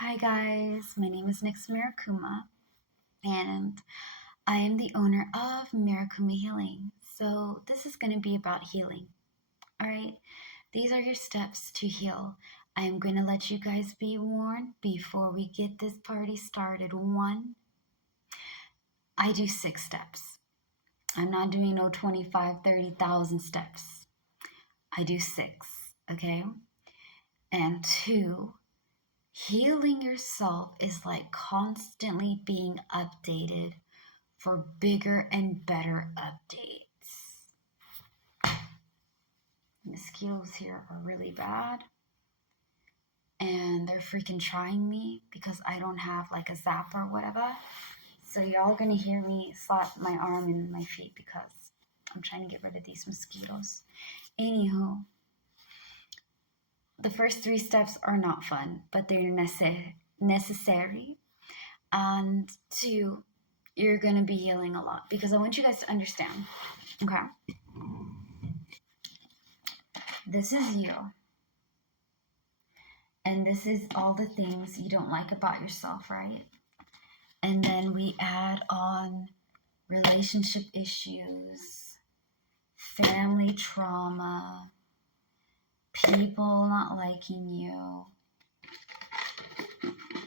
Hi guys, my name is Marikuma and I am the owner of Marikuma Healing. So this is going to be about healing. All right, these are your steps to heal. I am going to let you guys be warned before we get this party started. One, I do 6 steps. I'm not doing no 25, 30,000 steps. I do 6, okay? And 2, healing yourself is like constantly being updated for bigger and better updates. Mosquitoes here are really bad. And they're freaking trying me because I don't have like a zap or whatever. So y'all gonna hear me slap my arm and my feet because I'm trying to get rid of these mosquitoes. Anywho, the first 3 steps are not fun, but they're necessary. And 2, you're going to be healing a lot because I want you guys to understand, okay? This is you. And this is all the things you don't like about yourself, right? And then we add on relationship issues, family trauma, people not liking you.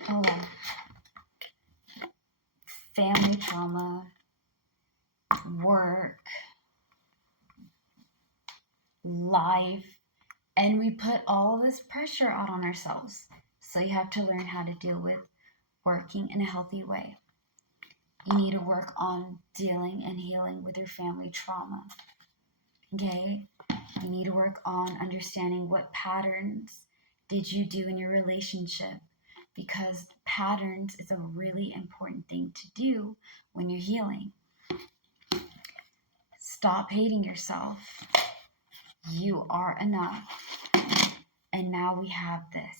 Oh, well. Family trauma, work, life, and we put all this pressure out on ourselves. So you have to learn how to deal with working in a healthy way. You need to work on dealing and healing with your family trauma. Okay? You need to work on understanding what patterns did you do in your relationship, because patterns is a really important thing to do when you're healing. Stop hating yourself. You are enough. And now we have this,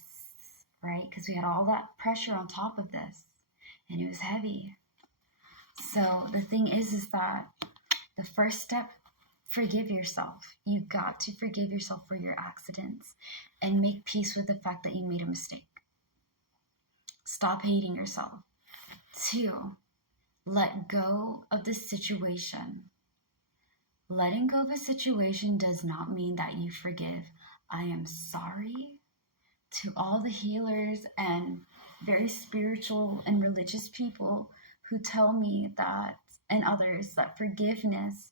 right? Because we had all that pressure on top of this, and it was heavy. So the thing is that the first step, forgive yourself. You got to forgive yourself for your accidents and make peace with the fact that you made a mistake. Stop hating yourself. 2, let go of the situation. Letting go of a situation does not mean that you forgive. I am sorry to all the healers and very spiritual and religious people who tell me that, and others, that forgiveness,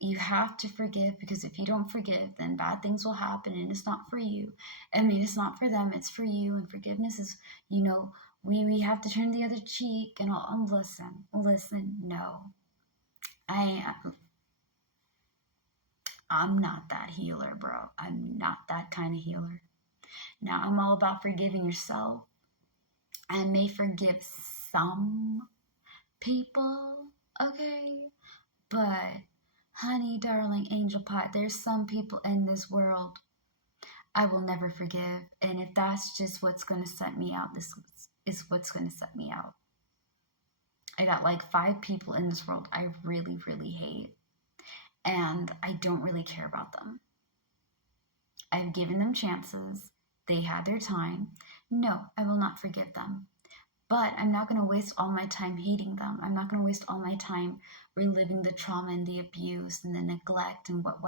you have to forgive, because if you don't forgive, then bad things will happen and it's not for you. I mean, it's not for them, it's for you. And forgiveness is, we have to turn the other cheek and all. Listen, no. I'm not that healer, bro. I'm not that kind of healer. Now, I'm all about forgiving yourself. I may forgive some people, okay? But, honey, darling, angel pie, there's some people in this world I will never forgive. And if that's just what's going to set me out, this is what's going to set me out. I got like 5 people in this world I really, really hate. And I don't really care about them. I've given them chances. They had their time. No, I will not forgive them. But I'm not going to waste all my time hating them. I'm not going to waste all my time reliving the trauma and the abuse and the neglect and what.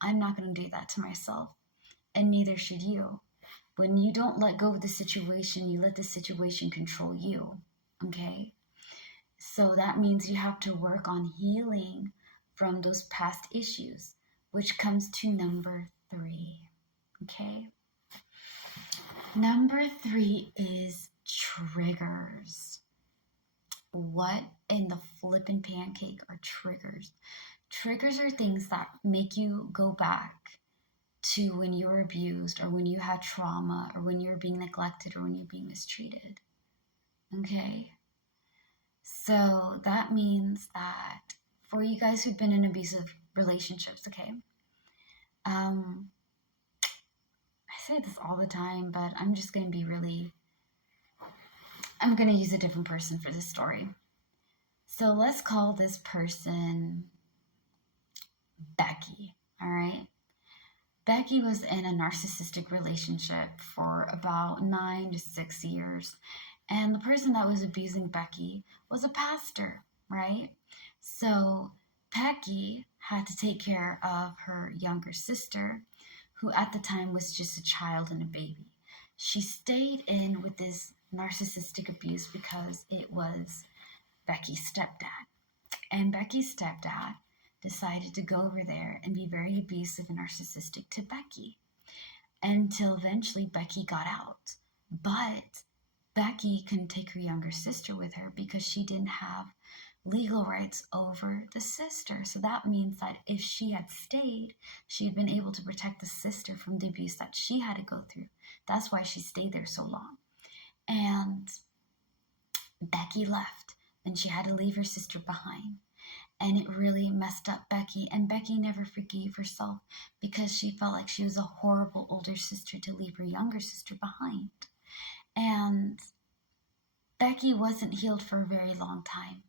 I'm not going to do that to myself. And neither should you. When you don't let go of the situation, you let the situation control you. Okay? So that means you have to work on healing from those past issues, which comes to number 3. Okay? Number 3 is triggers. What in the flippin' pancake are triggers? Triggers are things that make you go back to when you were abused, or when you had trauma, or when you were being neglected, or when you're being mistreated. Okay? So that means that for you guys who've been in abusive relationships, okay? I say this all the time, but I'm just going to I'm going to use a different person for this story. So let's call this person Becky, all right? Becky was in a narcissistic relationship for about 9 to 6 years. And the person that was abusing Becky was a pastor, right? So Becky had to take care of her younger sister, who at the time was just a child and a baby. She stayed in with this narcissistic abuse because it was Becky's stepdad. And Becky's stepdad decided to go over there and be very abusive and narcissistic to Becky until eventually Becky got out. But Becky couldn't take her younger sister with her because she didn't have legal rights over the sister. So that means that if she had stayed, she had been able to protect the sister from the abuse that she had to go through. That's why she stayed there so long. And Becky left, and she had to leave her sister behind. And it really messed up Becky, and Becky never forgave herself because she felt like she was a horrible older sister to leave her younger sister behind. And Becky wasn't healed for a very long time.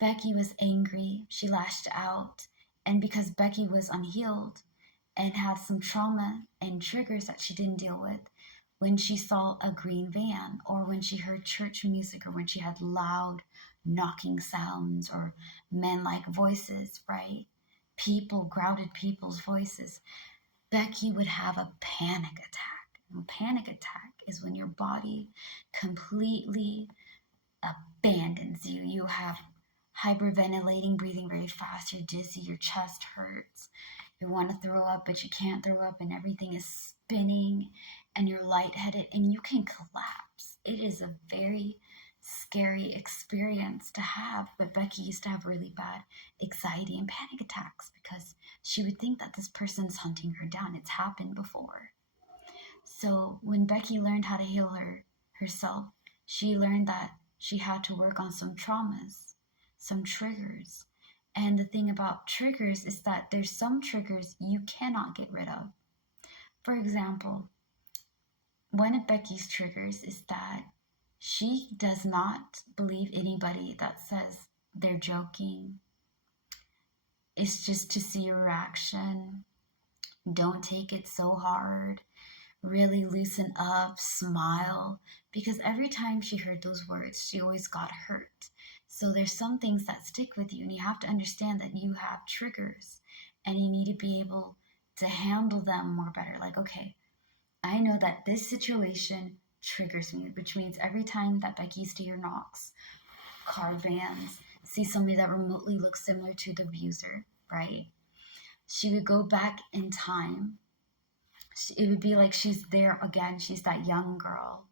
Becky was angry, she lashed out, and because Becky was unhealed and had some trauma and triggers that she didn't deal with, when she saw a green van, or when she heard church music, or when she had loud knocking sounds or men-like voices, right? Crowded people's voices, Becky would have a panic attack. And a panic attack is when your body completely abandons you. You have hyperventilating, breathing very fast, you're dizzy, your chest hurts, you want to throw up, but you can't throw up, and everything is spinning, and you're lightheaded, and you can collapse. It is a very scary experience to have, but Becky used to have really bad anxiety and panic attacks because she would think that this person's hunting her down. It's happened before. So when Becky learned how to heal herself, she learned that she had to work on some traumas, some triggers. And the thing about triggers is that there's some triggers you cannot get rid of. For example, one of Becky's triggers is that she does not believe anybody that says they're joking. It's just to see your reaction. Don't take it so hard. Really loosen up, smile. Because every time she heard those words, she always got hurt. So there's some things that stick with you, and you have to understand that you have triggers, and you need to be able to handle them more better. Like, okay, I know that this situation triggers me, which means every time that Becky used to hear knocks, car vans, see somebody that remotely looks similar to the abuser, right? She would go back in time. It would be like she's there again. She's that young girl,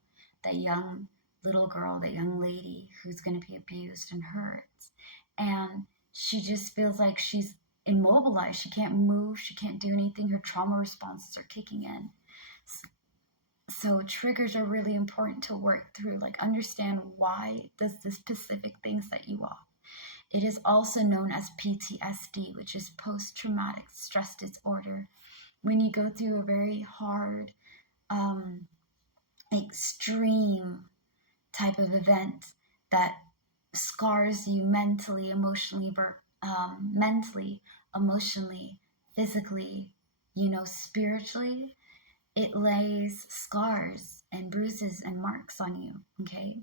that young little girl, that young lady who's going to be abused and hurt. And she just feels like she's immobilized. She can't move. She can't do anything. Her trauma responses are kicking in. So triggers are really important to work through. Like, understand why does this specific thing set you off. It is also known as PTSD, which is post-traumatic stress disorder. When you go through a very hard, extreme type of event that scars you mentally, emotionally, physically, spiritually, it lays scars and bruises and marks on you, okay?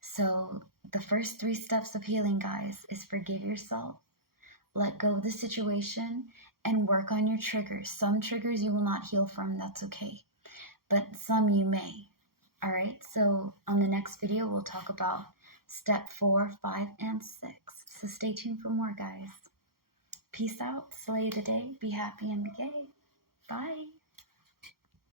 So the first 3 steps of healing, guys, is forgive yourself, let go of the situation, and work on your triggers. Some triggers you will not heal from, that's okay. But some you may. All right, so on the next video, we'll talk about step 4, 5, and 6. So stay tuned for more, guys. Peace out, slay the day, be happy and be gay. Bye.